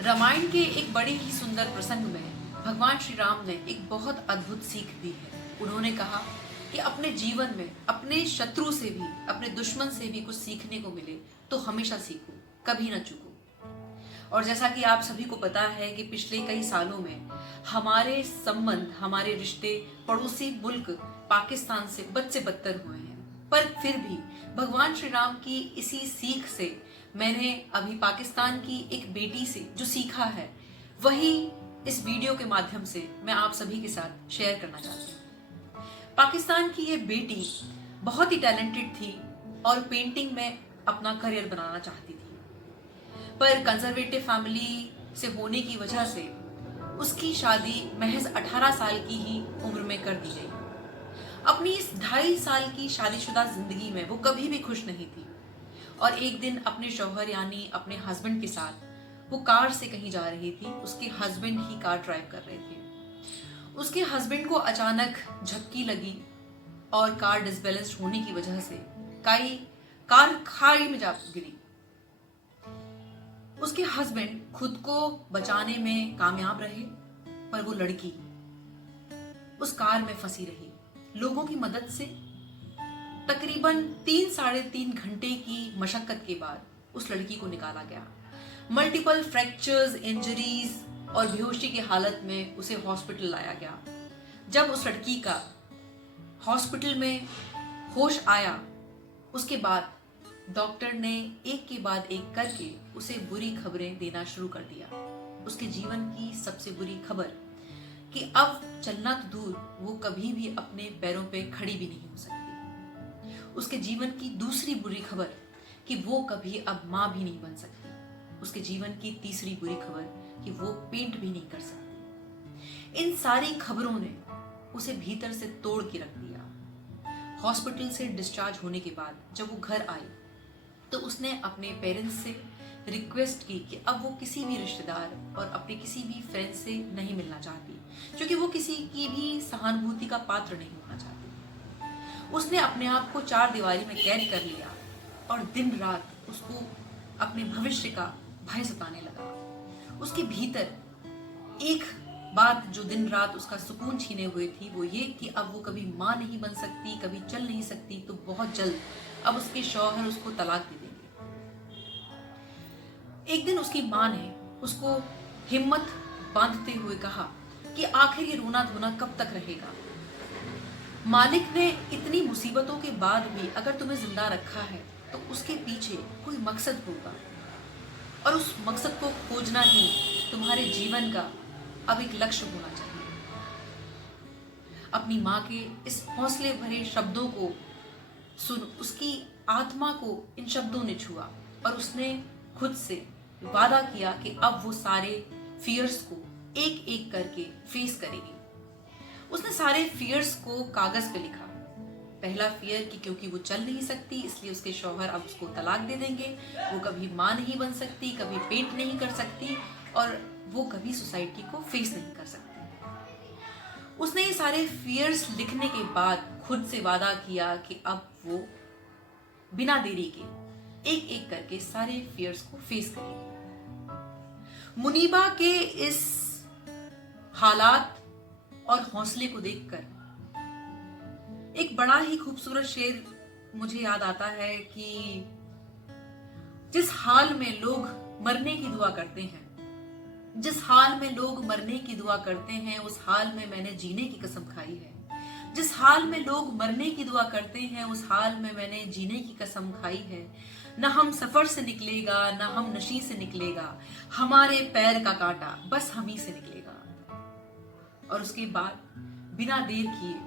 रामायण के एक बड़े ही सुंदर प्रसंग में भगवान श्री राम ने एक बहुत अद्भुत सीख दी है। उन्होंने कहा कि अपने जीवन में अपने शत्रु से भी, अपने दुश्मन से भी कुछ सीखने को मिले तो हमेशा सीखो, कभी ना चूको। और जैसा कि आप सभी को पता है कि पिछले कई सालों में हमारे संबंध, हमारे रिश्ते पड़ोसी मुल्क पाकिस्तान से बद से बदतर हुए हैं, पर फिर भी भगवान श्री राम की इसी सीख से मैंने अभी पाकिस्तान की एक बेटी से जो सीखा है, वही इस वीडियो के माध्यम से मैं आप सभी के साथ शेयर करना चाहती हूँ। पाकिस्तान की ये बेटी बहुत ही टैलेंटेड थी और पेंटिंग में अपना करियर बनाना चाहती थी, पर कंजर्वेटिव फैमिली से होने की वजह से उसकी शादी महज 18 साल की ही उम्र में कर दी गई। अपनी इस 2.5 साल की शादीशुदा जिंदगी में वो कभी भी खुश नहीं थी और एक दिन अपने शौहर यानी अपने हस्बैंड के साथ वो कार से कहीं जा रही थी। उसके हस्बैंड ही कार ड्राइव कर रहे थे। उसके हस्बैंड को अचानक झपकी लगी और कार डिसबैलेंस्ड होने की वजह से कार खाई में जा गिरी। उसके हस्बैंड खुद को बचाने में कामयाब रहे, पर वो लड़की उस कार में फंसी रही। लोगों की मदद से तकरीबन 3-3.5 घंटे की मशक्कत के बाद उस लड़की को निकाला गया। मल्टीपल फ्रैक्चर्स, इंजरीज और बेहोशी की हालत में उसे हॉस्पिटल लाया गया। जब उस लड़की का हॉस्पिटल में होश आया, उसके बाद डॉक्टर ने एक के बाद एक करके उसे बुरी खबरें देना शुरू कर दिया। उसके जीवन की सबसे बुरी खबर कि अब चलना तो दूर, वो कभी भी अपने पैरों पे खड़ी भी नहीं हो सकती। उसके जीवन की दूसरी बुरी खबर कि वो कभी अब माँ भी नहीं बन सकती। उसके जीवन की तीसरी बुरी खबर कि वो पेंट भी नहीं कर सकती। इन सारी खबरों ने उसे भीतर से तोड़ के रख दिया। हॉस्पिटल से डिस्चार्ज होने के बाद जब वो घर आई तो उसने अपने पेरेंट्स से रिक्वेस्ट की कि अब वो किसी भी रिश्तेदार और अपने किसी भी फ्रेंड से नहीं मिलना चाहती, क्योंकि वो किसी की भी सहानुभूति का पात्र नहीं होना चाहती। उसने अपने आप को 4 दीवारी में कैद कर लिया और दिन रात उसको अपने भविष्य का भय सताने लगा। उसके भीतर एक बात जो दिन रात उसका सुकून छीने हुए थी वो ये कि अब वो कभी माँ नहीं बन सकती, कभी चल नहीं सकती, तो बहुत जल्द अब उसके शौहर उसको तलाक दे देंगे। एक दिन उसकी माँ ने उसको हिम्मत बांधते हुए कहा कि आखिर ये रोना धोना कब तक रहेगा। मालिक ने इतनी मुसीबतों के बाद भी अगर तुम्हें जिंदा रखा है तो उसके पीछे कोई मकसद होगा और उस मकसद को खोजना ही तुम्हारे जीवन का अब एक लक्ष्य होना चाहिए। अपनी माँ के इस हौसले भरे शब्दों को सुन उसकी आत्मा को इन शब्दों ने छुआ और उसने खुद से वादा किया कि अब वो सारे फियर्स को एक एक करके फेस करेगी। उसने सारे फियर्स को कागज पे लिखा। पहला फियर कि क्योंकि वो चल नहीं सकती इसलिए उसके शौहर अब उसको तलाक दे देंगे, वो कभी माँ नहीं बन सकती, कभी पेंट नहीं कर सकती और वो कभी सोसाइटी को फेस नहीं कर सकती। उसने ये सारे फियर्स लिखने के बाद खुद से वादा किया कि अब वो बिना देरी के एक एक करके सारे फियर्स को फेस करेगी। मुनीबा के इस हालात और हौसले को देखकर एक बड़ा ही खूबसूरत शेर मुझे याद आता है कि जिस हाल में लोग मरने की दुआ करते हैं, जिस हाल में लोग मरने की दुआ करते हैं उस हाल में मैंने जीने की कसम खाई है। जिस हाल में लोग मरने की दुआ करते हैं उस हाल में मैंने जीने की कसम खाई है। न हम सफर से निकलेगा, न हम नशी से निकलेगा, हमारे पैर का कांटा बस हम ही से निकलेगा। और उसके बाद बिना देर किए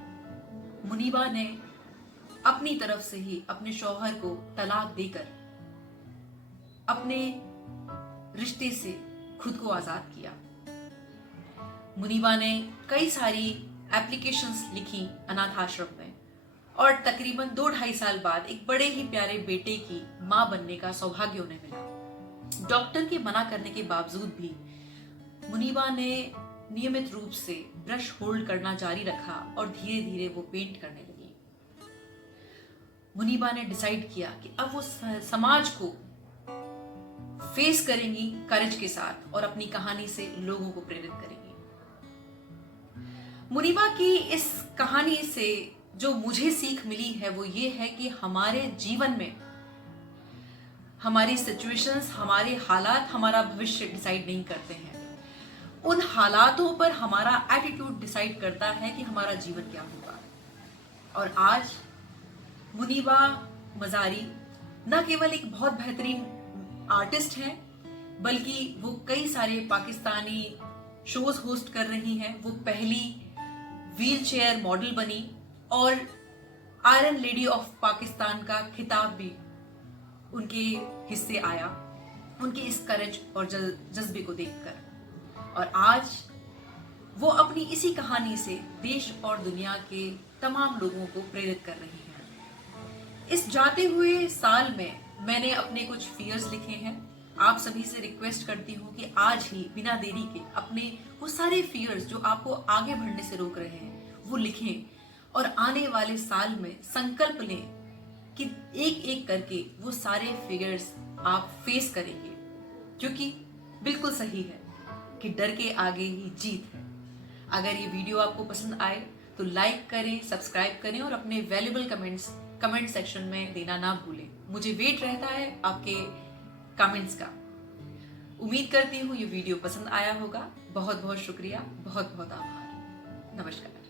मुनीबा ने अपनी तरफ से ही अपने शौहर को तलाक देकर अपने रिश्ते से खुद को आजाद किया। मुनीबा ने कई सारी एप्लीकेशंस लिखी अनाथ आश्रम में और तकरीबन 2-2.5 साल बाद एक बड़े ही प्यारे बेटे की मां बनने का सौभाग्य उन्हें मिला। डॉक्टर के मना करने के बावजूद भी मुनीबा ने नियमित रूप से ब्रश होल्ड करना जारी रखा और धीरे धीरे वो पेंट करने लगी। मुनीबा ने डिसाइड किया कि अब वो समाज को फेस करेंगी करेज के साथ और अपनी कहानी से लोगों को प्रेरित करेंगी। मुनीबा की इस कहानी से जो मुझे सीख मिली है वो ये है कि हमारे जीवन में हमारी सिचुएशंस, हमारे हालात हमारा भविष्य डिसाइड नहीं करते हैं। उन हालातों पर हमारा एटीट्यूड डिसाइड करता है कि हमारा जीवन क्या होगा। और आज मुनीबा मजारी न केवल एक बहुत बेहतरीन आर्टिस्ट है, बल्कि वो कई सारे पाकिस्तानी शोज होस्ट कर रही हैं। वो पहली व्हील चेयर मॉडल बनी और आयरन लेडी ऑफ पाकिस्तान का खिताब भी उनके हिस्से आया, उनके इस करेज और जज्बे को देखकर। और आज वो अपनी इसी कहानी से देश और दुनिया के तमाम लोगों को प्रेरित कर रही हैं। इस जाते हुए साल में मैंने अपने कुछ फियर्स लिखे हैं। आप सभी से रिक्वेस्ट करती हूँ कि आज ही बिना देरी के अपने वो सारे फियर्स जो आपको आगे बढ़ने से रोक रहे हैं वो लिखें और आने वाले साल में संकल्प लें कि एक एक करके वो सारे फियर्स आप फेस करेंगे, क्योंकि बिल्कुल सही है कि डर के आगे ही जीत है। अगर ये वीडियो आपको पसंद आए तो लाइक करें, सब्सक्राइब करें और अपने वैल्यूएबल कमेंट सेक्शन में देना ना भूलें। मुझे वेट रहता है आपके कमेंट्स का। उम्मीद करती हूँ ये वीडियो पसंद आया होगा। बहुत बहुत शुक्रिया, बहुत बहुत आभार। नमस्कार।